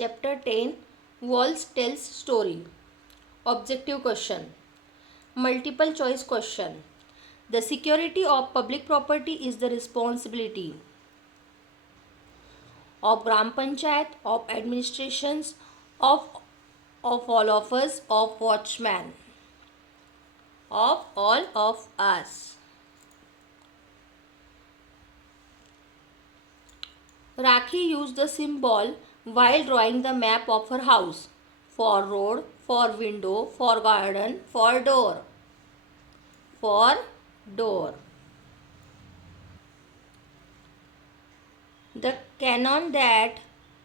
Chapter 10 Walls tells story. Objective question. Multiple choice question. The security of public property is the responsibility of Gram Panchayat, of administrations, of all of us, of watchmen, of all of us. Rakhi used the symbol while drawing the map of her house. For road, for window, for garden, for door. For door. The cannon that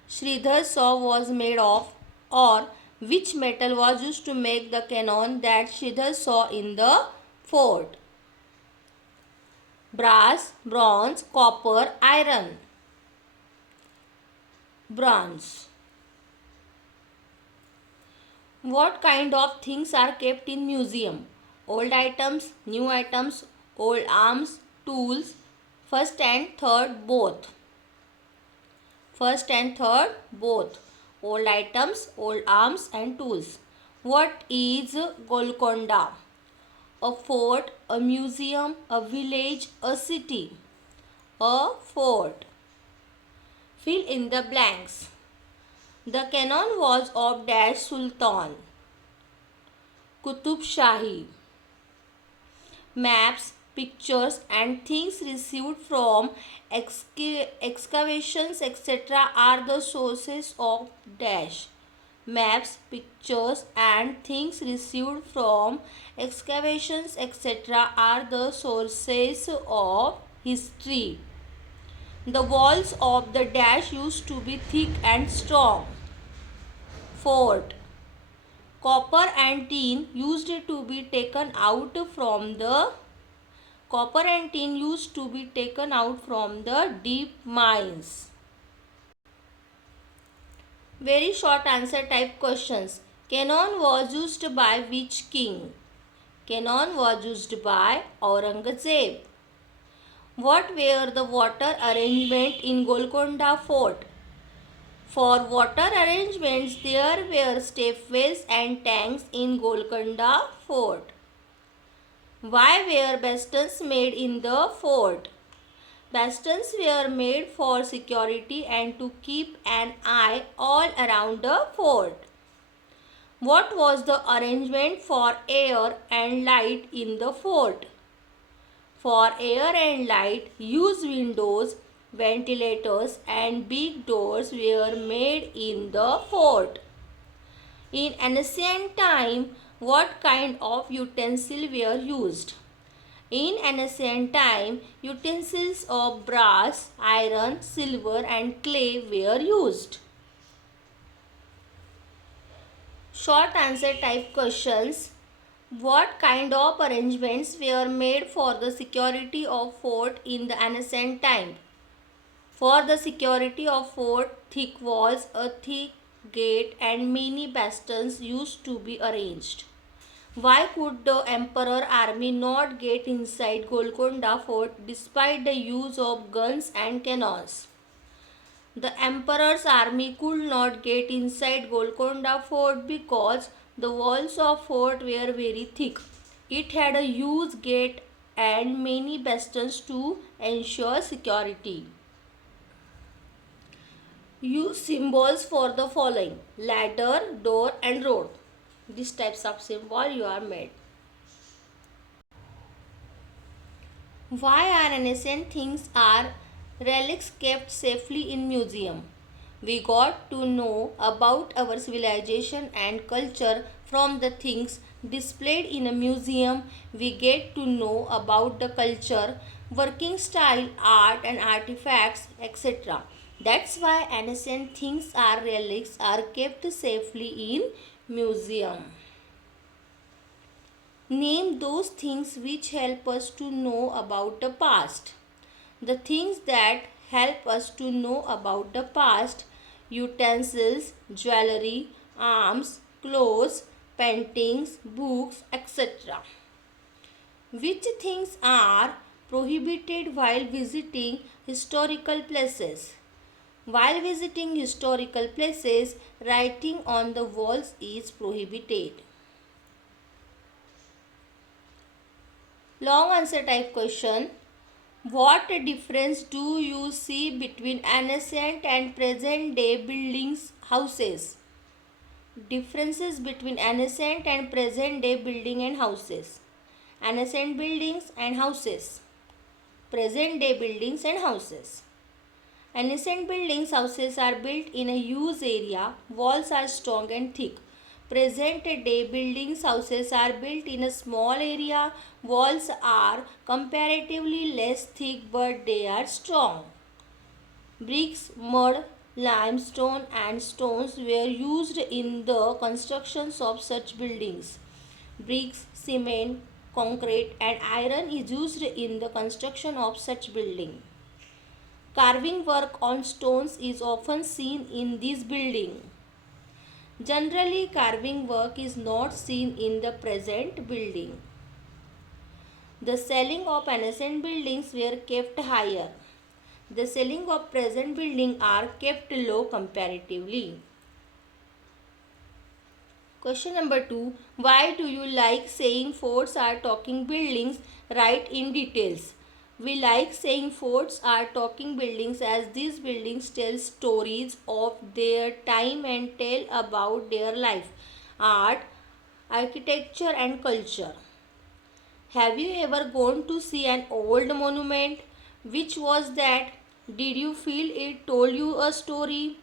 Sridhar saw was made of, or which metal was used to make the cannon that Sridhar saw in the fort? Brass, bronze, copper, iron. Bronze. What kind of things are kept in museum? Old items, new items, old arms, tools, first and third both. First and third both. Old items, old arms and tools. What is Golconda? A fort, a museum, a village, a city. A fort. Fill in the blanks. The cannon was of Dash Sultan. Qutub Shahi. Maps, pictures and things received from excavations etc. are the sources of Dash. Maps, pictures and things received from excavations etc. are the sources of history. The walls of the Dash used to be thick and strong. Fort. Copper and tin used to be taken out from the deep mines. Very short answer type questions. Cannon was used by which king? Cannon was used by Aurangzeb. What were the water arrangement in Golconda Fort? For water arrangements, there were stepways and tanks in Golconda Fort. Why were bastions made in the fort? Bastions were made for security and to keep an eye all around the fort. What was the arrangement for air and light in the fort? For air and light, huge windows, ventilators and big doors were made in the fort. In ancient time, what kind of utensils were used? In ancient time, utensils of brass, iron, silver and clay were used. Short answer type questions. What kind of arrangements were made for the security of fort in the ancient time? For the security of fort, thick walls, a thick gate and many bastions used to be arranged. Why could the emperor army not get inside Golconda fort despite the use of guns and cannons? The emperor's army could not get inside Golconda fort because the walls of fort were very thick. It had a huge gate and many bastions to ensure security. Use symbols for the following: ladder, door and road. These types of symbol you are made. Why are ancient things are relics kept safely in museum? We got to know about our civilization and culture from the things displayed in a museum. We get to know about the culture, working style, art and artifacts, etc. That's why ancient things are relics are kept safely in museum. Name those things which help us to know about the past. The things that help us to know about the past: utensils, jewelry, arms, clothes, paintings, books, etc. Which things are prohibited while visiting historical places? While visiting historical places, writing on the walls is prohibited. Long answer type question. What difference do you see between ancient and present day buildings, houses? Differences between ancient and present day building and houses. Ancient buildings and houses. Present day buildings and houses. Ancient buildings houses are built in a huge area. Walls are strong and thick. Present day buildings houses are built in a small area. Walls are comparatively less thick but they are strong. Bricks, mud, limestone and stones were used in the constructions of such buildings. Bricks, cement, concrete and iron is used in the construction of such building. Carving work on stones is often seen in this building. Generally, carving work is not seen in the present building. The ceiling of ancient buildings were kept higher. The ceiling of present buildings are kept low comparatively. Question number 2. Why do you like saying forts are talking buildings? Write in details. We like saying forts are talking buildings as these buildings tell stories of their time and tell about their life, art, architecture and culture. Have you ever gone to see an old monument? Which was that? Did you feel it told you a story?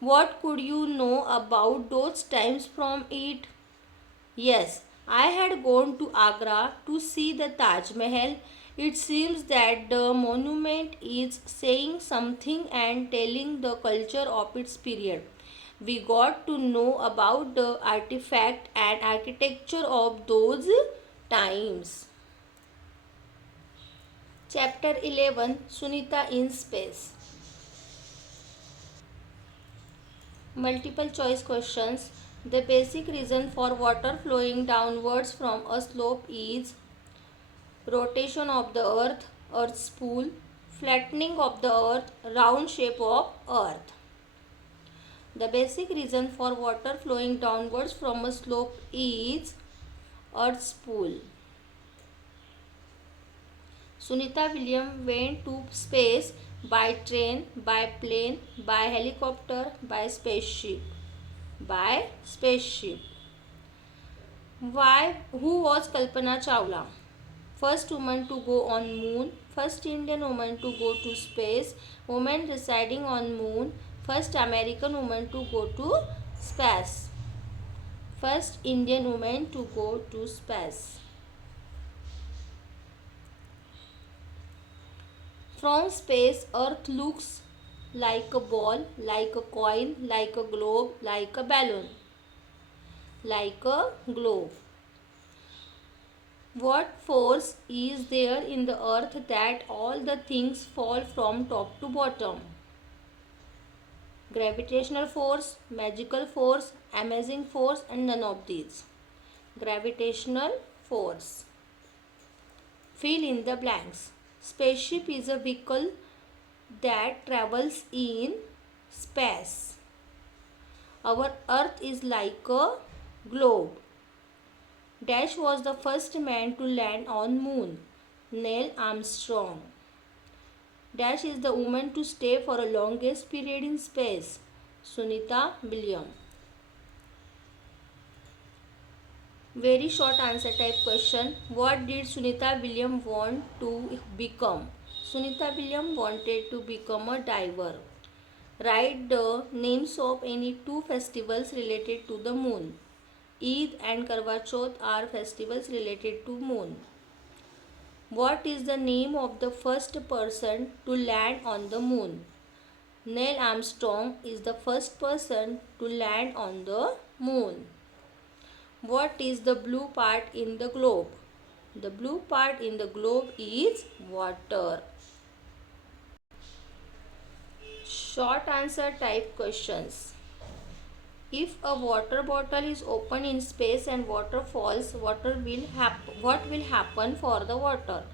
What could you know about those times from it? Yes, I had gone to Agra to see the Taj Mahal. It seems that the monument is saying something and telling the culture of its period. We got to know about the artifact and architecture of those times. Chapter 11, Sunita in Space. Multiple choice questions. The basic reason for water flowing downwards from a slope is rotation of the earth, earth's pull, flattening of the earth, round shape of earth. The basic reason for water flowing downwards from a slope is earth's pull. Sunita Williams went to space by train, by plane, by helicopter, by spaceship. By spaceship. Why? Who was Kalpana Chawla? First woman to go on moon, first Indian woman to go to space, woman residing on moon, first American woman to go to space, first Indian woman to go to space. From space, Earth looks like a ball, like a coin, like a globe, like a balloon, like a globe. What force is there in the earth that all the things fall from top to bottom? Gravitational force, magical force, amazing force and none of these. Gravitational force. Fill in the blanks. Spaceship is a vehicle that travels in space. Our earth is like a globe. Dash was the first man to land on moon. Neil Armstrong. Dash is the woman to stay for a longest period in space. Sunita Williams. Very short answer type question. What did Sunita Williams want to become? Sunita Williams wanted to become a diver. Write the names of any two festivals related to the moon. Eid and Karwa Chauth are festivals related to moon. What is the name of the first person to land on the moon? Neil Armstrong is the first person to land on the moon. What is the blue part in the globe? The blue part in the globe is water. Short answer type questions. If a water bottle is opened in space and water falls, what will happen for the water?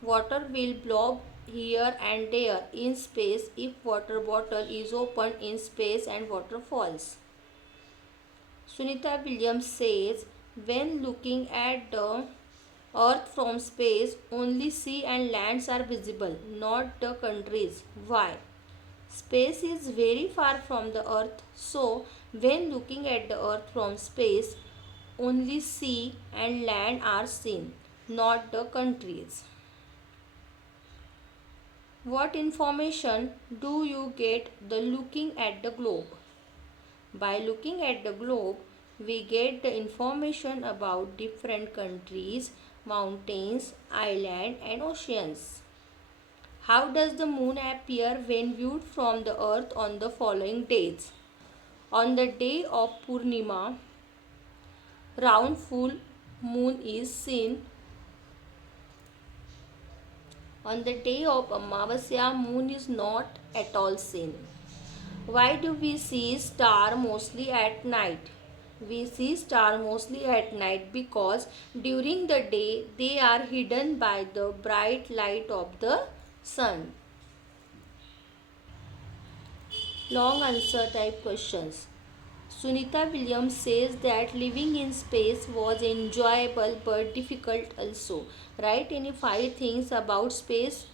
Water will blob here and there in space if water bottle is opened in space and water falls? Sunita Williams says, when looking at the Earth from space, only sea and lands are visible, not the countries. Why? Space is very far from the Earth, so when looking at the Earth from space, only sea and land are seen, not the countries. What information do you get the looking at the globe? By looking at the globe, we get the information about different countries, mountains, islands and oceans. How does the moon appear when viewed from the earth on the following days? On the day of Purnima, round full moon is seen. On the day of Amavasya, moon is not at all seen. Why do we see star mostly at night? We see star mostly at night because during the day they are hidden by the bright light of the sun. Long answer type questions. Sunita Williams says that living in space was enjoyable but difficult also. Write any 5 things about space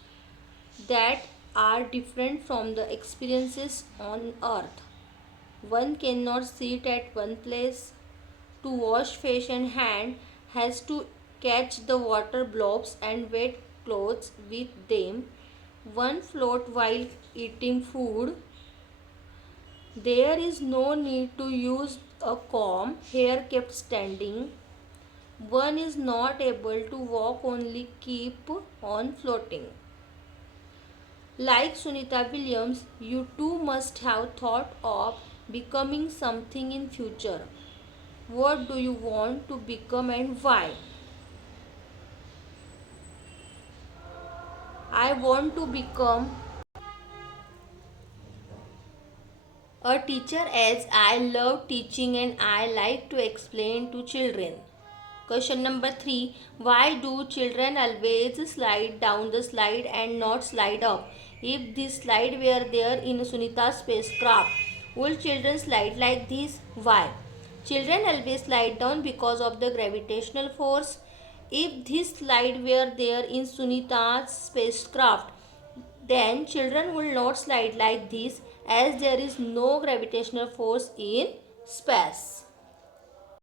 that are different from the experiences on earth. One cannot sit at one place. To wash face and hand has to catch the water blobs and wet clothes with them. One float while eating food. There is no need to use a comb, hair kept standing. One is not able to walk, only keep on floating. Like Sunita Williams, you too must have thought of becoming something in future. What do you want to become and why? I want to become a teacher as I love teaching and I like to explain to children. Question number 3. Why do children always slide down the slide and not slide up? If this slide were there in Sunita's spacecraft, would children slide like this? Why? Children always slide down because of the gravitational force. If this slide were there in Sunita's spacecraft, then children will not slide like this as there is no gravitational force in space.